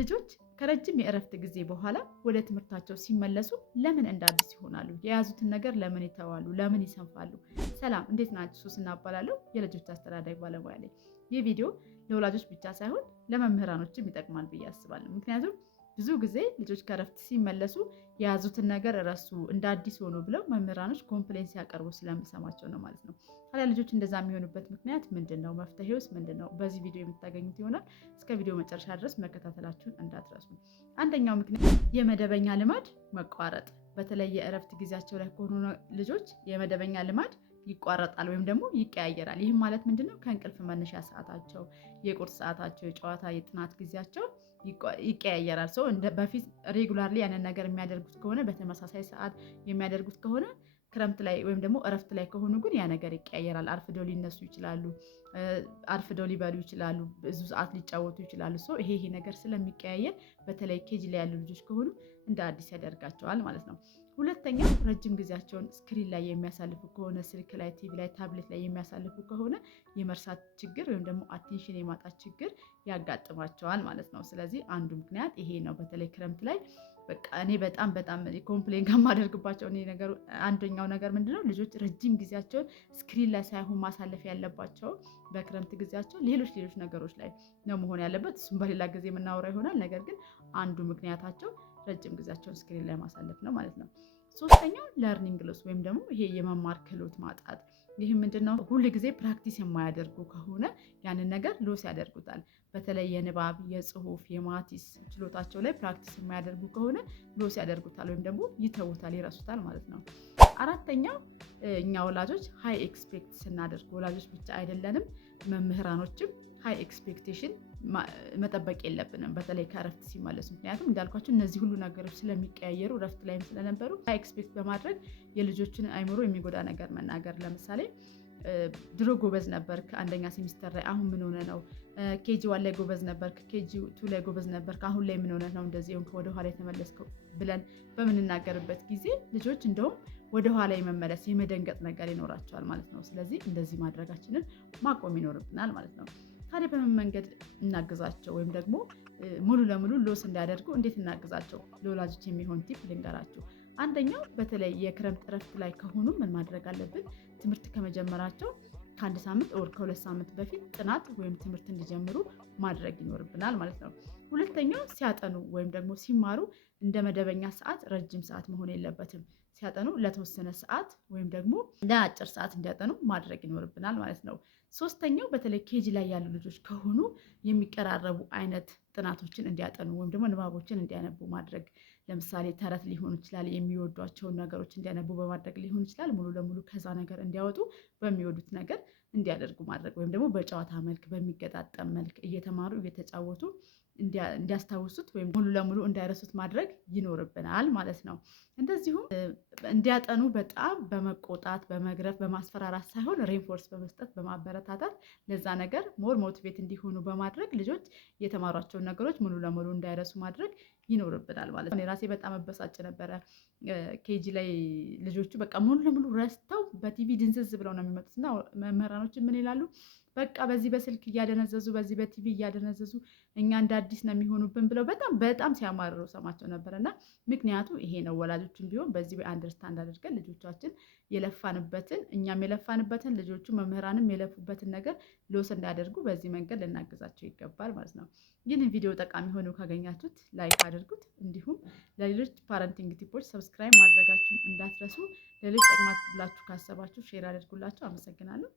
ልጆች ከረጅም የእረፍት ጊዜ በኋላ ወደ ትምህርታቸው ሲመለሱ ለምን እንዳዲስ ይሆናሉ? የያዙትን ነገር ለምን ይተዋሉ? ለምን ይሰንፋሉ? ሰላም፣ እንዴት ናችሁ? ሱስና እባላለሁ፣ የልጆች አስተዳዳሪ ባለሙያ ነኝ። ይህ ቪዲዮ ለወላጆች ብቻ ሳይሆን ለመምህራኖችም ይጠቅማል ብዬ አስባለሁ። ምክንያቱም ብዙ ጊዜ ልጆች ከእረፍት ሲመለሱ የያዙትን ነገር ረሱ፣ እንደ አዲስ ሆኖ ብለው መምህራኖች ኮምፕሌን ሲያቀርቡ ስለምሰማቸው ነው ማለት ነው። ታዲያ ልጆች እንደዛ የሚሆኑበት ምክንያት ምንድን ነው? መፍትሄውስ ምንድን ነው? በዚህ ቪዲዮ የምታገኙት ይሆናል። እስከ ቪዲዮ መጨረሻ ድረስ መከታተላችሁን እንዳትረሱ። አንደኛው ምክንያት የመደበኛ ልማድ መቋረጥ። በተለይ የእረፍት ጊዜያቸው ላይ ከሆኑ ልጆች የመደበኛ ልማድ ይቋረጣል ወይም ደግሞ ይቀያየራል። ይህም ማለት ምንድነው? ከእንቅልፍ መነሻ ሰዓታቸው፣ የቁርስ ሰዓታቸው፣ የጨዋታ የጥናት ጊዜያቸው ይቀያየራል። ሰው እንደ በፊት ሬጉላርሊ ያንን ነገር የሚያደርጉት ከሆነ በተመሳሳይ ሰዓት የሚያደርጉት ከሆነ ክረምት ላይ ወይም ደግሞ እረፍት ላይ ከሆኑ ግን ያ ነገር ይቀያየራል። አርፍደው ሊነሱ ይችላሉ፣ አርፍደው ሊበሉ ይችላሉ፣ ብዙ ሰዓት ሊጫወቱ ይችላሉ። ሰው ይሄ ነገር ስለሚቀያየር በተለይ ኬጂ ላይ ያሉ ልጆች ከሆኑ እንደ አዲስ ያደርጋቸዋል ማለት ነው። ሁለተኛው ረጅም ጊዜያቸውን ስክሪን ላይ የሚያሳልፉ ከሆነ ስልክ ላይ፣ ቲቪ ላይ፣ ታብሌት ላይ የሚያሳልፉ ከሆነ የመርሳት ችግር ወይም ደግሞ አቴንሽን የማጣት ችግር ያጋጥማቸዋል ማለት ነው። ስለዚህ አንዱ ምክንያት ይሄ ነው። በተለይ ክረምት ላይ በቃ እኔ በጣም ኮምፕሌን ከማደርግባቸው አንደኛው ነገር ምንድነው? ልጆች ረጅም ጊዜያቸውን ስክሪን ላይ ሳይሆን ማሳለፍ ያለባቸው በክረምት ጊዜያቸው ሌሎች ነገሮች ላይ ነው መሆን ያለበት። እሱም በሌላ ጊዜ የምናወራው ይሆናል። ነገር ግን አንዱ ምክንያታቸው ረጅም ጊዜያቸውን ስክሪን ላይ ማሳለፍ ነው ማለት ነው። ሶስተኛው ለርኒንግ ሎስ ወይም ደግሞ ይሄ የመማር ክህሎት ማጣት። ይህ ምንድነው? ሁል ጊዜ ፕራክቲስ የማያደርጉ ከሆነ ያንን ነገር ሎስ ያደርጉታል። በተለይ የንባብ፣ የጽሁፍ፣ የማቲስ ችሎታቸው ላይ ፕራክቲስ የማያደርጉ ከሆነ ሎስ ያደርጉታል ወይም ደግሞ ይተውታል፣ ይረሱታል ማለት ነው። አራተኛው እኛ ወላጆች ሃይ ኤክስፔክት ስናደርግ፣ ወላጆች ብቻ አይደለንም መምህራኖችም ሃይ ኤክስፔክቴሽን መጠበቅ የለብንም፣ በተለይ ከእረፍት ሲመለሱ። ምክንያቱም እንዳልኳቸው እነዚህ ሁሉ ነገሮች ስለሚቀያየሩ እረፍት ላይም ስለነበሩ ሃይ ኤክስፔክት በማድረግ የልጆችን አይምሮ የሚጎዳ ነገር መናገር። ለምሳሌ ድሮ ጎበዝ ነበርክ አንደኛ ሴሚስተር ላይ፣ አሁን ምን ሆነ ነው? ኬጂ ዋን ላይ ጎበዝ ነበርክ፣ ኬጂ ቱ ላይ ጎበዝ ነበርክ፣ አሁን ላይ ምን ሆነ ነው እንደዚህ ሆንክ፣ ወደኋላ የተመለስከው ብለን በምንናገርበት ጊዜ ልጆች እንደውም ወደኋላ የመመለስ የመደንገጥ ነገር ይኖራቸዋል ማለት ነው። ስለዚህ እንደዚህ ማድረጋችንን ማቆም ይኖርብናል ማለት ነው። ታዲያ በምን መንገድ እናግዛቸው ወይም ደግሞ ሙሉ ለሙሉ ሎስ እንዳያደርጉ እንዴት እናግዛቸው? ለወላጆች የሚሆን ቲፕ ልንገራችሁ። አንደኛው በተለይ የክረምት እረፍት ላይ ከሆኑ ምን ማድረግ አለብን? ትምህርት ከመጀመራቸው ከ1 ሳምንት ወር ከ2 ሳምንት በፊት ጥናት ወይም ትምህርት እንዲጀምሩ ማድረግ ይኖርብናል ማለት ነው። ሁለተኛው ሲያጠኑ ወይም ደግሞ ሲማሩ እንደ መደበኛ ሰዓት ረጅም ሰዓት መሆን የለበትም። ሲያጠኑ ለተወሰነ ሰዓት ወይም ደግሞ ለአጭር ሰዓት እንዲያጠኑ ማድረግ ይኖርብናል ማለት ነው። ሶስተኛው በተለይ ኬጂ ላይ ያሉ ልጆች ከሆኑ የሚቀራረቡ አይነት ጥናቶችን እንዲያጠኑ ወይም ደግሞ ንባቦችን እንዲያነቡ ማድረግ። ለምሳሌ ተረት ሊሆን ይችላል፣ የሚወዷቸውን ነገሮች እንዲያነቡ በማድረግ ሊሆን ይችላል። ሙሉ ለሙሉ ከዛ ነገር እንዲያወጡ በሚወዱት ነገር እንዲያደርጉ ማድረግ ወይም ደግሞ በጨዋታ መልክ በሚገጣጠም መልክ እየተማሩ እየተጫወቱ እንዲያስታውሱት ወይም ሙሉ ለሙሉ እንዳይረሱት ማድረግ ይኖርብናል ማለት ነው። እንደዚሁም እንዲያጠኑ በጣም በመቆጣት በመግረፍ በማስፈራራት ሳይሆን ሬንፎርስ በመስጠት በማበረታታት ለዛ ነገር ሞር ሞቲቬት እንዲሆኑ በማድረግ ልጆች የተማሯቸውን ነገሮች ሙሉ ለሙሉ እንዳይረሱ ማድረግ ይኖርብናል ማለት ነው። እኔ ራሴ በጣም መበሳጭ ነበረ። ኬጂ ላይ ልጆቹ በቃ ሙሉ ለሙሉ ረስተው በቲቪ ድንዝዝ ብለው ነው የሚመጡት እና መምህራኖችን ምን ይላሉ? በቃ በዚህ በስልክ እያደነዘዙ በዚህ በቲቪ እያደነዘዙ እኛ እንደ አዲስ ነው የሚሆኑብን ብለው በጣም ሲያማርሩ ሰማቸው ነበር። እና ምክንያቱ ይሄ ነው። ወላጆችን ቢሆን በዚህ አንደርስታንድ አድርገን ልጆቻችን የለፋንበትን እኛም የለፋንበትን ልጆቹ መምህራንም የለፉበትን ነገር ሎስ እንዳያደርጉ በዚህ መንገድ ልናግዛቸው ይገባል ማለት ነው። ይህንን ቪዲዮ ጠቃሚ ሆኖ ካገኛችሁት ላይክ አድርጉት። እንዲሁም ለሌሎች ፓረንቲንግ ቲፖች ሰብስክራይብ ማድረጋችሁን እንዳትረሱ። ለሌሎች ጠቅማት ብላችሁ ካሰባችሁ ሼር አድርጉላቸው። አመሰግናለሁ።